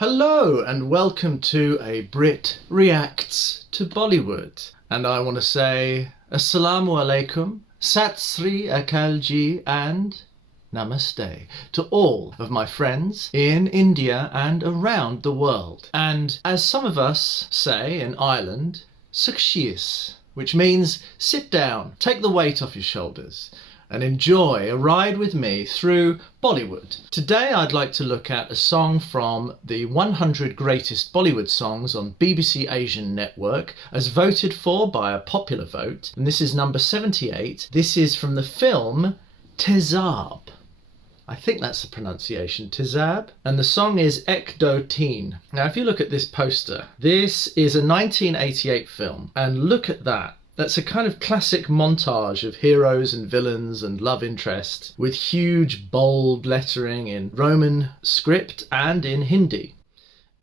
Hello and welcome to a Brit Reacts to Bollywood. And I want to say Assalamu alaikum, Sat Sri Akal Ji and Namaste to all of my friends in India and around the world. And as some of us say in Ireland, Sukshius, which means sit down, take the weight off your shoulders and enjoy a ride with me through Bollywood. Today I'd like to look at a song from the 100 Greatest Bollywood Songs on BBC Asian Network as voted for by a popular vote, and this is number 78. This is from the film TEZAB. I think that's the pronunciation, TEZAB. And the song is Ek Do Teen. Now if you look at this poster, this is a 1988 film, and look at that. That's a kind of classic montage of heroes and villains and love interest with huge bold lettering in Roman script and in Hindi.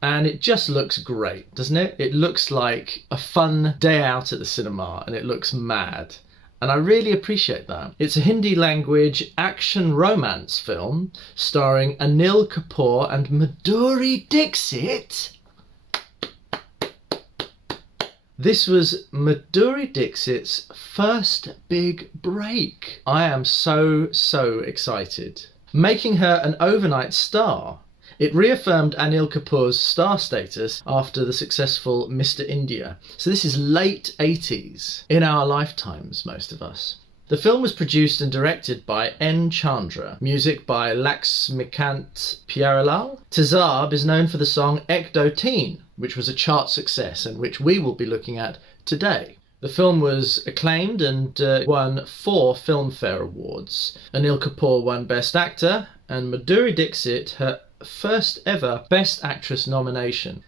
And it just looks great, doesn't it? It looks like a fun day out at the cinema and it looks mad. And I really appreciate that. It's a Hindi language action romance film starring Anil Kapoor and Madhuri Dixit. This was Madhuri Dixit's first big break. I am so excited. Making her an overnight star. It reaffirmed Anil Kapoor's star status after the successful Mr. India. So this is late 80s, in our lifetimes, most of us. The film was produced and directed by N.Chandra, music by Laxmikant Pyarelal. TEZAB is known for the song Ek Do Teen, which was a chart success and which we will be looking at today. The film was acclaimed and won 4 Filmfare Awards. Anil Kapoor won Best Actor and Madhuri Dixit her first ever Best Actress nomination.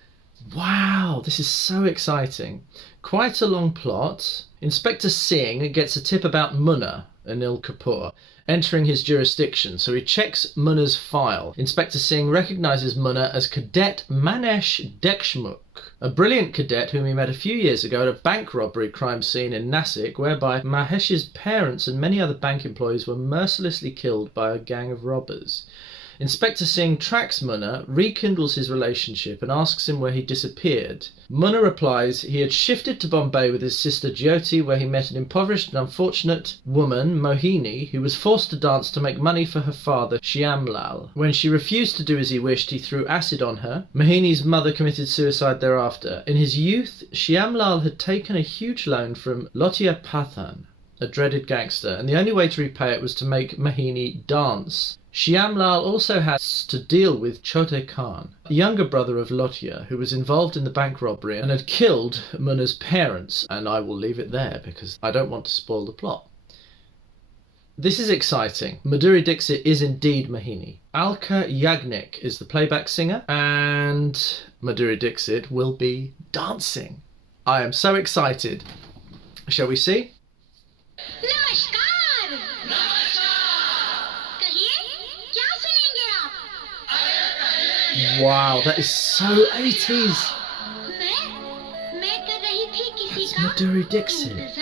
Wow, this is so exciting. Quite a long plot. Inspector Singh gets a tip about Munna, Anil Kapoor, entering his jurisdiction, so he checks Munna's file. Inspector Singh recognises Munna as Cadet Manesh Deshmukh, a brilliant cadet whom he met a few years ago at a bank robbery crime scene in Nasik, whereby Mahesh's parents and many other bank employees were mercilessly killed by a gang of robbers. Inspector Singh tracks Munna, rekindles his relationship and asks him where he disappeared. Munna replies he had shifted to Bombay with his sister Jyoti, where he met an impoverished and unfortunate woman, Mohini, who was forced to dance to make money for her father, Shyamlal. When she refused to do as he wished, he threw acid on her. Mohini's mother committed suicide thereafter. In his youth, Shyamlal had taken a huge loan from Lotia Pathan, a dreaded gangster, and the only way to repay it was to make Mohini dance. Shyamlal also has to deal with Saroj Khan, the younger brother of Lotia, who was involved in the bank robbery and had killed Munna's parents, and I will leave it there because I don't want to spoil the plot. This is exciting. Madhuri Dixit is indeed Mohini. Alka Yagnik is the playback singer, and Madhuri Dixit will be dancing. I am so excited. Shall we see? Wow, that is so 80s. That's Madhuri Dixit.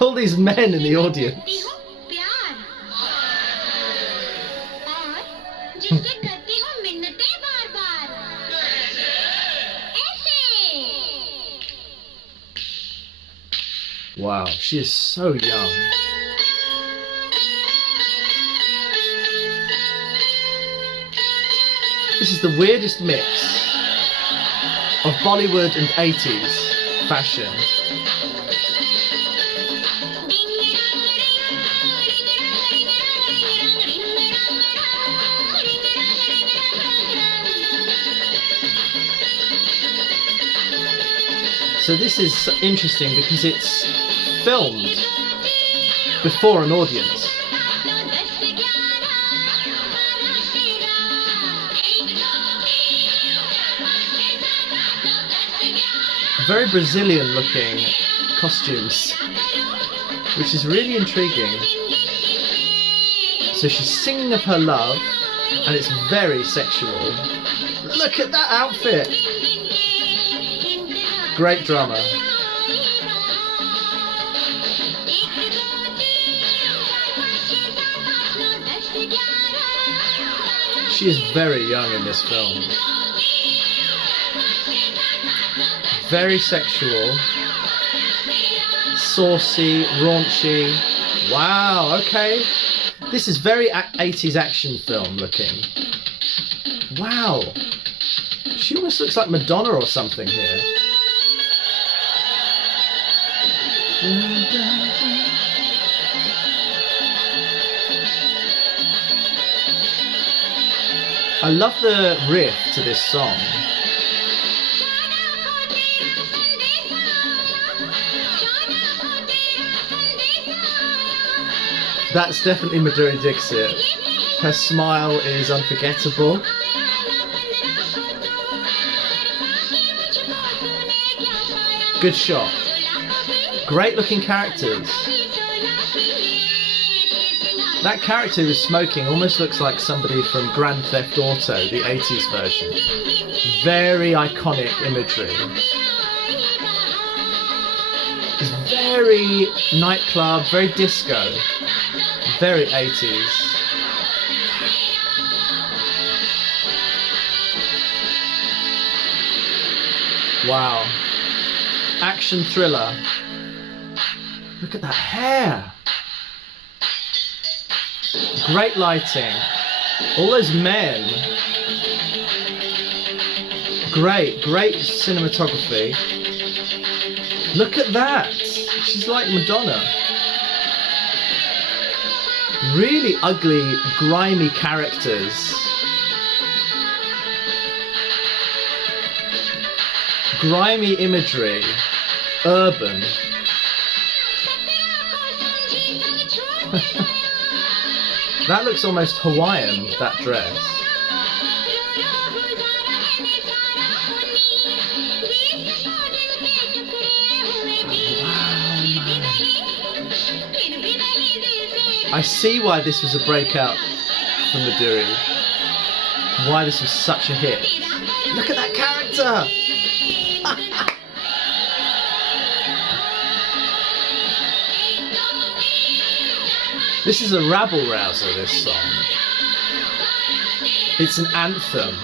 All these men in the audience. Wow, she is so young. This is the weirdest mix of Bollywood and 80s fashion. So this is interesting because it's filmed before an audience. Very Brazilian looking costumes, which is really intriguing. So she's singing of her love and it's very sexual. Look at that outfit! Great drama. She is very young in this film. Very sexual. Saucy, raunchy. Wow, okay. This is very 80s action film looking. Wow. She almost looks like Madonna or something here. I love the riff to this song. That's definitely Madhuri Dixit. Her smile is unforgettable. Good shot. Great looking characters. That character who's smoking almost looks like somebody from Grand Theft Auto, the 80s version. Very iconic imagery. It's very nightclub, very disco, very 80s. Wow. Action thriller. Look at that hair. Great lighting. All those men. Great cinematography. Look at that. She's like Madonna. Really ugly, grimy characters. Grimy imagery. Urban. That looks almost Hawaiian, that dress. I see why this was a breakout for Madhuri. Why this was such a hit. Look at that character! This is a rabble-rouser, this song. It's an anthem.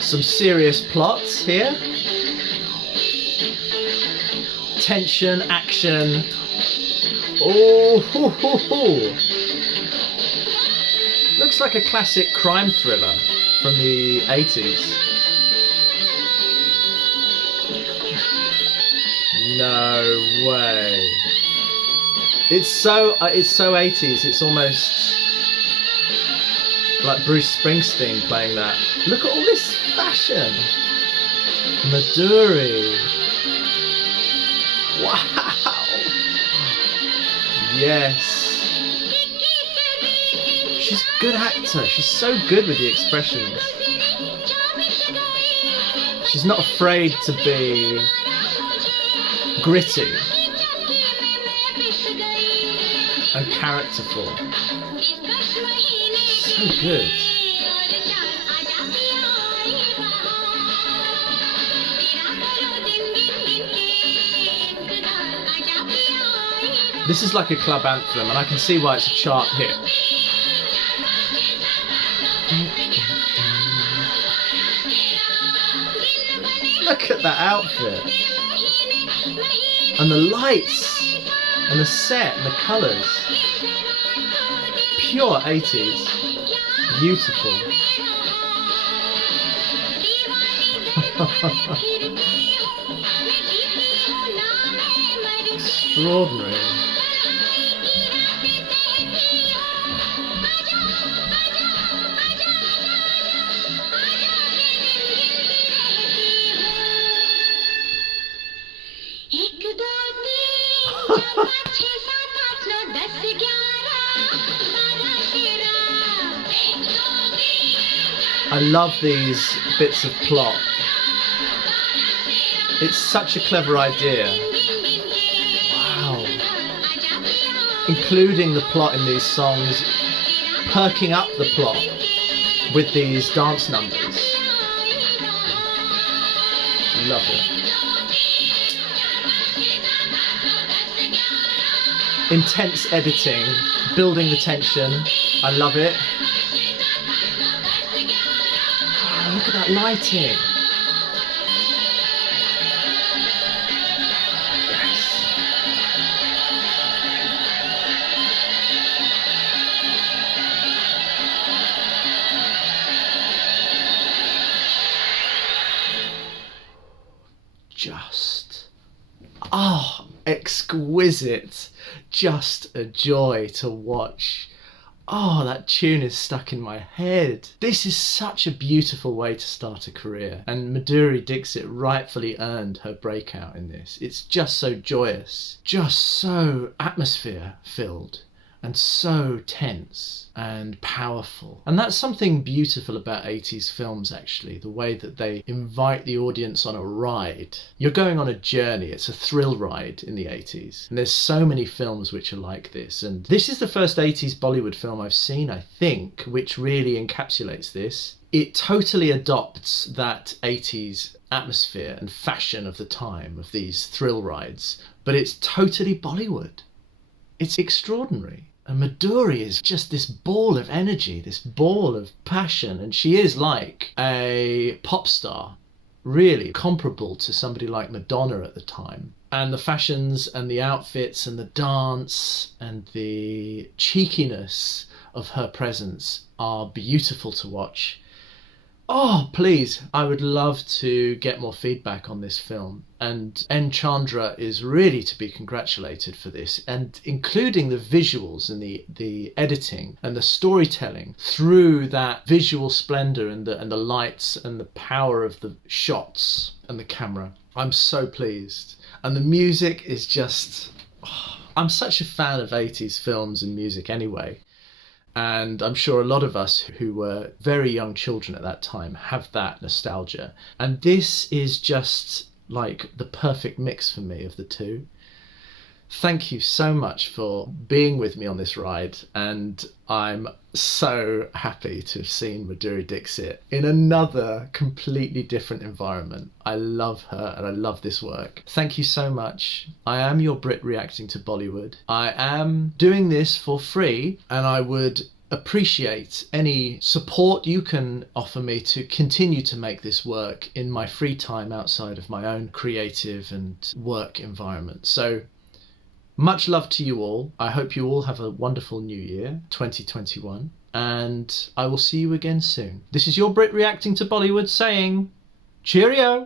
Some serious plots here. Tension, action. Oh, ho, ho, ho. Looks like a classic crime thriller from the 80s. No way. It's so 80s. It's almost like Bruce Springsteen playing that. Look at all this fashion. Madhuri. Wow. Yes. She's a good actor. She's so good with the expressions. She's not afraid to be gritty and characterful. So good. This is like a club anthem, and I can see why it's a chart hit. Look at that outfit. And the lights, and the set, and the colours. Pure 80s. Beautiful. Extraordinary. I love these bits of plot. It's such a clever idea. Wow. Including the plot in these songs, perking up the plot with these dance numbers. Love it. Intense editing, building the tension. I love it. Oh, look at that lighting. Just, exquisite. Just a joy to watch. Oh, that tune is stuck in my head. This is such a beautiful way to start a career, and Madhuri Dixit rightfully earned her breakout in this. It's just so joyous, just so atmosphere filled, and so tense and powerful. And that's something beautiful about 80s films, actually, the way that they invite the audience on a ride. You're going on a journey, it's a thrill ride in the 80s. And there's so many films which are like this. And this is the first 80s Bollywood film I've seen, I think, which really encapsulates this. It totally adopts that 80s atmosphere and fashion of the time, of these thrill rides, but it's totally Bollywood. It's extraordinary. And Madhuri is just this ball of energy, this ball of passion, and she is like a pop star, really comparable to somebody like Madonna at the time. And the fashions and the outfits and the dance and the cheekiness of her presence are beautiful to watch. Oh, please, I would love to get more feedback on this film. And N.Chandra is really to be congratulated for this, and including the visuals and the editing and the storytelling through that visual splendor and the lights and the power of the shots and the camera. I'm so pleased. And the music is just... I'm such a fan of 80s films and music anyway. And I'm sure a lot of us who were very young children at that time have that nostalgia. And this is just like the perfect mix for me of the two. Thank you so much for being with me on this ride. And I'm so happy to have seen Madhuri Dixit in another completely different environment. I love her and I love this work. Thank you so much. I am your Brit Reacting to Bollywood. I am doing this for free, and I would appreciate any support you can offer me to continue to make this work in my free time outside of my own creative and work environment. So much love to you all. I hope you all have a wonderful new year, 2021, and I will see you again soon. This is your Brit Reacting to Bollywood saying cheerio!